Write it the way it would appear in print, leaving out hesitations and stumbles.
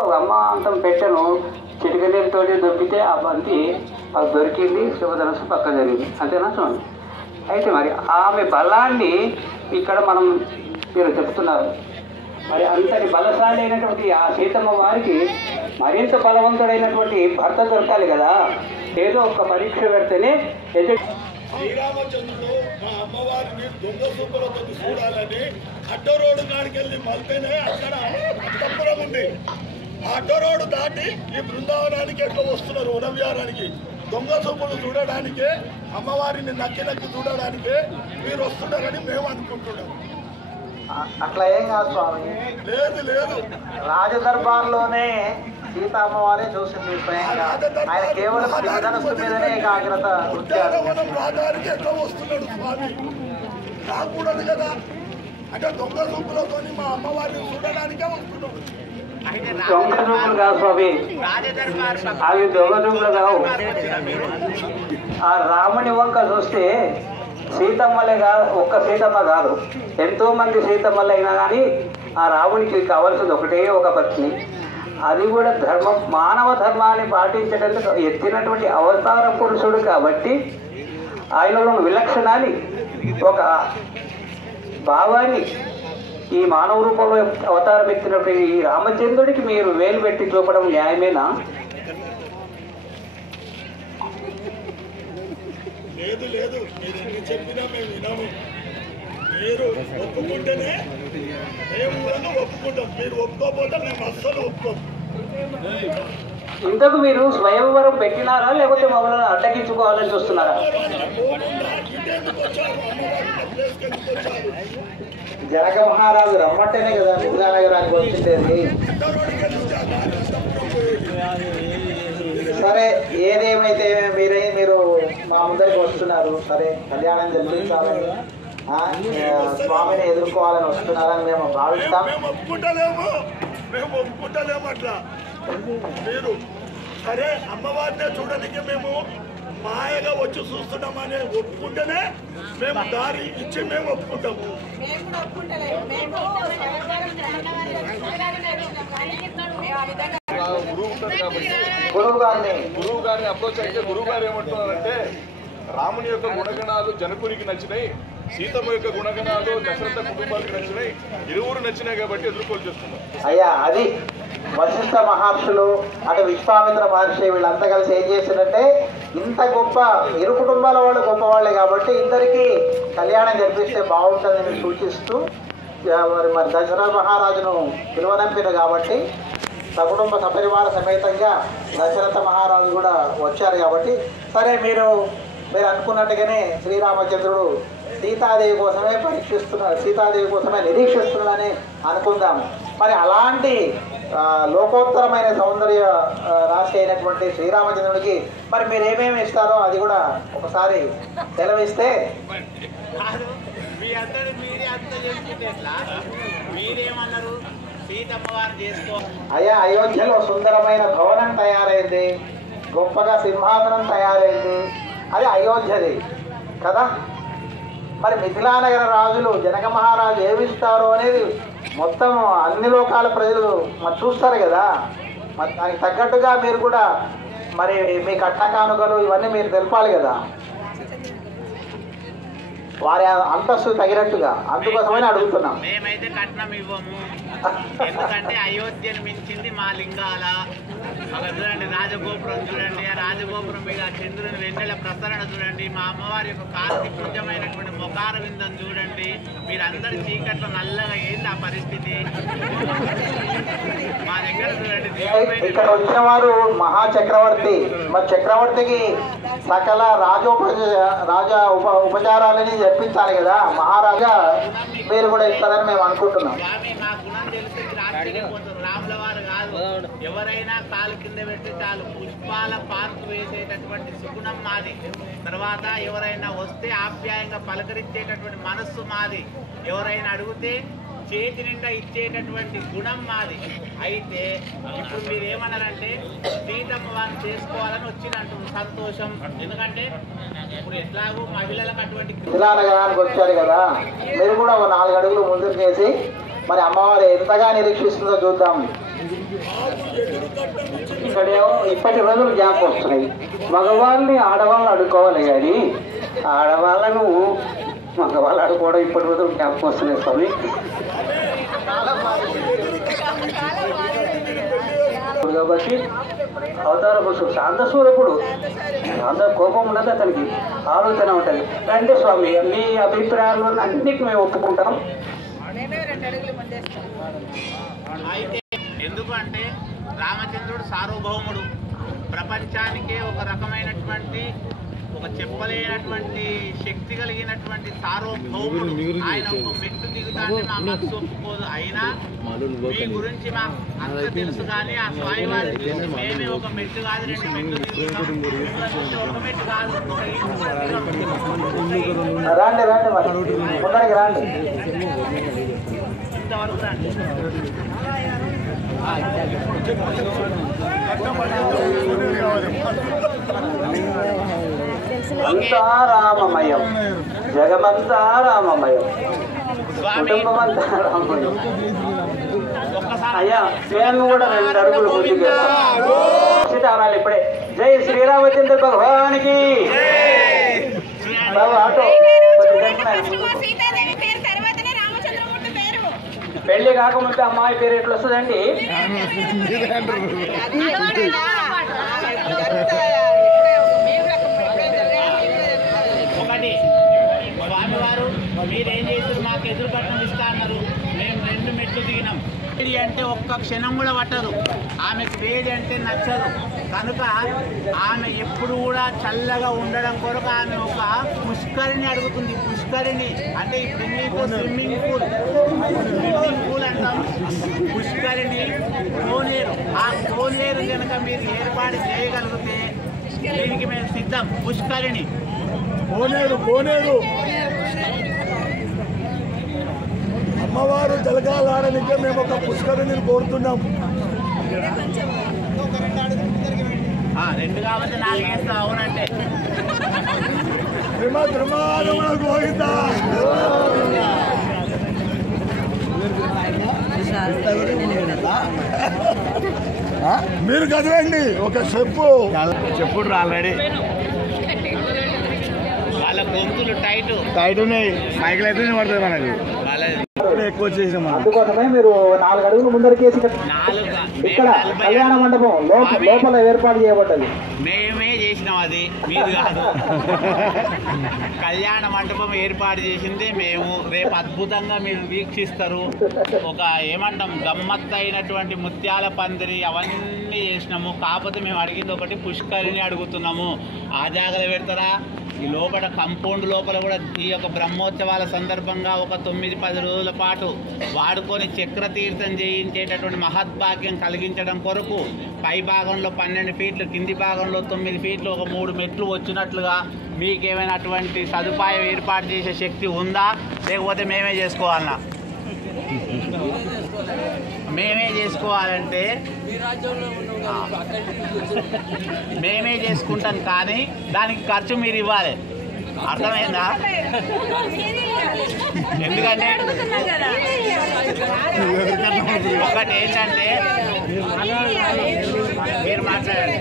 అమ్మాంతం పెట్టను చిటికలీలతో దొబ్బితే ఆ బంతి అది దొరికింది, శివధనస్సు పక్క జరిగింది, అంతేనా? చూడండి. అయితే మరి ఆమె బలాన్ని ఇక్కడ మీరు చెప్తున్నారు. మరి అంతటి బలశాలి అయినటువంటి ఆ సీతమ్మ వారికి మరింత బలవంతుడైనటువంటి భర్త దొరకాలి కదా. ఏదో ఒక పరీక్ష పెడితేనే శ్రీరామచంద్రుడు మా అమ్మవారిని దొంగ సూపులతో చూడాలని అడ్డో రోడ్డు కాడికి వెళ్ళి మలితేనే అక్కడ అంతఃపురం ఉంది. ఆ అడ్డో రోడ్డు దాటి ఈ బృందావనానికి ఎట్లా వస్తున్నారు వనవిహారానికి. దొంగ సూపులు చూడడానికే, అమ్మవారిని నక్కి నక్కి చూడడానికే మీరు వస్తున్నారని మేము అనుకుంటున్నాం. అట్లా ఏం కాదు స్వామి. లేదు లేదు, రాజదర్బార్లోనే సీత అమ్మవారే చూసింది స్వయంగా. ఆయన కేవలం ధనస్సు మీదనే ఏకాగ్రత. ఉద్యానవనం రాజానికి ఎట్లా వస్తున్నాడు స్వామి? రాకూడదు కదా. అంటే దొంగ సూపులతో మా అమ్మవారిని చూడడానికే వస్తున్నాడు. దొంగ చూపులు కాదు స్వామి, అవి దొంగ చూపులు కావు. ఆ రాముని వంక చూస్తే సీతమ్మలే కాదు, ఒక్క సీతమ్మ కాదు, ఎంతో మంది సీతమ్మలు అయినా కానీ ఆ రామునికి కావాల్సింది ఒకటే ఒక పత్ని. అది కూడా ధర్మం, మానవ ధర్మాన్ని పాటించడానికి ఎత్తినటువంటి అవతార పురుషుడు కాబట్టి ఆయనలో విలక్షణాన్ని, ఒక భావాన్ని ఈ మానవ రూపంలో అవతారం ఎత్తినప్పుడు ఈ రామచంద్రుడికి మీరు వేలు పెట్టి చూపడం న్యాయమేనా? లేదు లేదు, మీరు ఎన్ని చెప్పినా మేము వినము. మీరు ఒప్పుకుంటేనే మేము కూడా ఒప్పుకుంటాం. మీరు ఒప్పుకోకపోతే మేము అస్సలు ఒప్పుకోం. ఇంతకు మీరు స్వయంవరం పెట్టినారా లేకపోతే మమ్మల్ని అడ్డగించుకోవాలని చూస్తున్నారా? జనక మహారాజు రమ్మంటేనే కదా మిథిలానగరానికి వచ్చిండేది. సరే, ఏదేమైతే మీరు మా ముందరికి వస్తున్నారు. సరే, కళ్యాణం జరిపించాలని స్వామిని ఎదుర్కోవాలని వస్తున్నారని మేము భావిస్తాం. మేము ఒప్పుకుంటలేము అట్లా. మీరు సరే అమ్మవారినే చూడడానికి మేము మాయగా వచ్చి చూస్తున్నామని ఒప్పుకుంటేనే మేము దారి ఇచ్చి మేము ఒప్పుకుంటాము. గురువు గారిని అప్రోచ్ అయితే గురువు గారు ఏమంటున్నారంటే, రాముని యొక్క గుణగణాలు జనకునికి నచ్చినాయి, సీతమ్మ యొక్క గుణగణాలు దశరథ కుటుంబానికి నచ్చినాయి, ఇరువురు నచ్చినాయి కాబట్టి ఎదుర్కోలు చేస్తున్నారు. అయ్యా, అది వశిష్ఠ మహర్షులు, అటు విశ్వామిత్ర మహర్షి వీళ్ళంతా కలిసి ఏం చేసిందంటే, ఇంత గొప్ప ఇరు కుటుంబాల వాళ్ళు గొప్పవాళ్ళే కాబట్టి ఇద్దరికి కళ్యాణం జరిపిస్తే బాగుంటుందని సూచిస్తూ మరి దశరథ మహారాజును పిలువనంపిన కాబట్టి సకుటుంబ సపరివార సమేతంగా దశరథ మహారాజు కూడా వచ్చారు కాబట్టి, సరే మీరు అనుకున్నట్టుగానే శ్రీరామచంద్రుడు సీతాదేవి కోసమే సీతాదేవి కోసమే నిరీక్షిస్తున్నాడని అనుకుందాం. మరి అలాంటి లోకోత్తరమైన సౌందర్య రాశి అయినటువంటి శ్రీరామచంద్రుడికి మరి మీరు ఏమేమి ఇస్తారో అది కూడా ఒకసారి సెలవిస్తే. అయ్యా, అయోధ్యలో సుందరమైన భవనం తయారైంది, గొప్పగా సింహాసనం తయారైంది, అది అయోధ్యది కదా. మరి మిథిలానగర రాజులు జనక మహారాజు ఏమిస్తారో అనేది మొత్తం అన్ని లోకాల ప్రజలు మరి చూస్తారు కదా. మరి దానికి తగ్గట్టుగా మీరు కూడా మరి మీ కట్న కానుకలు ఇవన్నీ మీరు తెలపాలి కదా, వారి అంతస్తు తగినట్టుగా. అందుకోసమని అడుగుతున్నాం. మేమైతే కట్నం ఇవ్వము, ఎందుకంటే అయోధ్యను మించింది మా లింగాల. ఒక చూడండి రాజగోపురం, చూడండి ఆ రాజగోపురం మీద చంద్రుని వెన్నెల ప్రసరణ చూడండి, మా అమ్మవారి యొక్క కాంతి పుంజమైనటువంటి మొకార విందం చూడండి. మీరందరి చీకట్లో నల్లగా ఏంది ఆ పరిస్థితి? మా దగ్గర చూడండి. ఇక్కడ వచ్చిన వారు మహాచక్రవర్తి, మరి చక్రవర్తికి సకల ఉపచారాలని చెప్పించాలి కదా. మహారాజా మీరు కూడా ఇస్తారని మేము అనుకుంటున్నాం. మా గుణం తెలిసి ఆశ్చర్యపోతారు. రాముల వారు కాదు, ఎవరైనా కాలు కింద పెట్టి చాలు పుష్పాల పార్కు వేసేటటువంటి సుగుణం మాది. తర్వాత ఎవరైనా వస్తే ఆప్యాయంగా పలకరించేటటువంటి మనస్సు మాది. ఎవరైనా అడిగితే చేతి నిండా ఇచ్చేటటువంటి గుణం మాది. అయితే ఇప్పుడు మీరు ఏమన్నారంటే సీతమ్మ వారిని చేసుకోవాలని వచ్చినట్టు సంతోషం. ఎందుకంటే ఇప్పుడు ఎట్లాగో మహిళలకు అటువంటి నగరానికి వచ్చారు కదా, మీరు కూడా ఒక 4 అడుగులు ముందుకు చేసి మరి అమ్మవారు ఎంతగా నిరీక్షిస్తుందో చూద్దాం. ఇక్కడేమో ఇప్పటి రోజులు జ్ఞాపకం వస్తున్నాయి. మగవాళ్ళని ఆడవాళ్ళు అడుకోవాలి కానీ ఆడవాళ్ళను మగవాళ్ళు ఆడుకోవడం ఇప్పటి రోజులు జ్ఞాపకం వస్తున్నాయి స్వామి. కాబట్టి అవతార పురుషుడు శాంతస్వరూపుడు, శాంత కోపం ఉండదు అతనికి, ఆలోచన ఉంటుంది. రండి స్వామి, మీ అభిప్రాయాలను అన్నిటికీ మేము ఒప్పుకుంటాం. అయితే ఎందుకు అంటే రామచంద్రుడు సార్వభౌముడు, ప్రపంచానికే ఒక రకమైనటువంటి ఒక చెప్పలేనటువంటి శక్తి కలిగినటువంటి సార్వభౌముడు. ఆయన ఒక మెట్టు దిగుతాంటే మా మనసు ఒప్పుకోదు. అయినా మీ గురించి మాకు అంత తెలుసు కానీ ఆ స్వామివారి చూసి మేమే ఒక మెట్టు కాదు 2 మెట్లు దిగుతాం. ఒక మెట్టు కాదు, ఒక ఇల్లు కూడా దిగం. రాండి రాండి మరి ముందరికి రాండి. ఇంతవరకు రండి. అంతా రామమయం, జగమంతా రామమయం, కుటుంబమంతా రామమయం. అయ్యా మేము కూడా 2 అడుగులు ముందుకు సీతారాలు ఇప్పుడే. జై శ్రీరామచంద్ర భగవానికి. బాబు ఆటో పెళ్లి కాకముందు అమ్మాయి పేరు ఎట్లా వస్తుందండి? ఒకటి స్వామివారు మీరేం చేశారు, మాకు ఎదురు పట్టణం ఇస్తా అన్నారు. మేము 2 మెట్లు దిగినాం. వేడి అంటే ఒక్క క్షణం కూడా పట్టదు. ఆమెకు వేడి అంటే నచ్చదు. కనుక ఆమె ఎప్పుడు కూడా చల్లగా ఉండడం కొరకు ఆమె ఒక పుష్కరిణి అడుగుతుంది. పుష్కరిణి అంటే స్విమ్మింగ్ పూల్ అంటాం. పుష్కరిణి కోనేరు. ఆ కోనేరు కనుక మీరు ఏర్పాటు చేయగలిగితే దీనికి మేము సిద్ధం. పుష్కరిణి కోనేరు అమ్మవారు జలగాలాడనికే మేము ఒక పుష్కరిణిని కోరుతున్నాం. 2 కాబట్టి 4 వేస్తాం. అవునంటే గోవిందా మీరు కదలండి ఒక చెప్పుడు ఆల్రెడీ వాళ్ళ గొంతులు టైట్ ఉన్నాయి. సైకిల్ అయితే పడుతుంది మనకు ఎక్కువ వచ్చేసాం. అందుకోసమే మీరు 4 అడుగులు ముందరికేసి ఇక్కడ కళ్యాణ మండపం లోపల ఏర్పాటు చేయబడ్డది. మేమే చేసినాం, అది మీరు కాదు. కళ్యాణ మండపం ఏర్పాటు చేసిందే మేము. రేపు అద్భుతంగా మీరు వీక్షిస్తారు. ఒక ఏమంటాం గమ్మత్తు అయినటువంటి ముత్యాల పందిరి అవన్నీ చేసినాము. కాకపోతే మేము అడిగింది ఒకటి, పుష్కరిణి అడుగుతున్నాము. ఆ జాగ్రత్త పెడతారా? ఈ లోపల కంపౌండ్ లోపల కూడా ఈ యొక్క బ్రహ్మోత్సవాల సందర్భంగా ఒక 9-10 రోజుల పాటు వాడుకొని చక్రతీర్థం చేయించేటటువంటి మహద్భాగ్యం కలిగించడం కొరకు పై భాగంలో 12 ఫీట్లు, కింది భాగంలో 9 ఫీట్లు, ఒక 3 మెట్లు వచ్చినట్లుగా మీకేమైనా అటువంటి సదుపాయం ఏర్పాటు చేసే శక్తి ఉందా, లేకపోతే మేమే చేసుకోవాలన్నా? మేమే చేసుకోవాలంటే మేమే చేసుకుంటాం, కానీ దానికి ఖర్చు మీరు ఇవ్వాలి. అర్థమైందా? ఎందుకంటే ఒకటి ఏంటంటే మీరు మాట్లాడండి.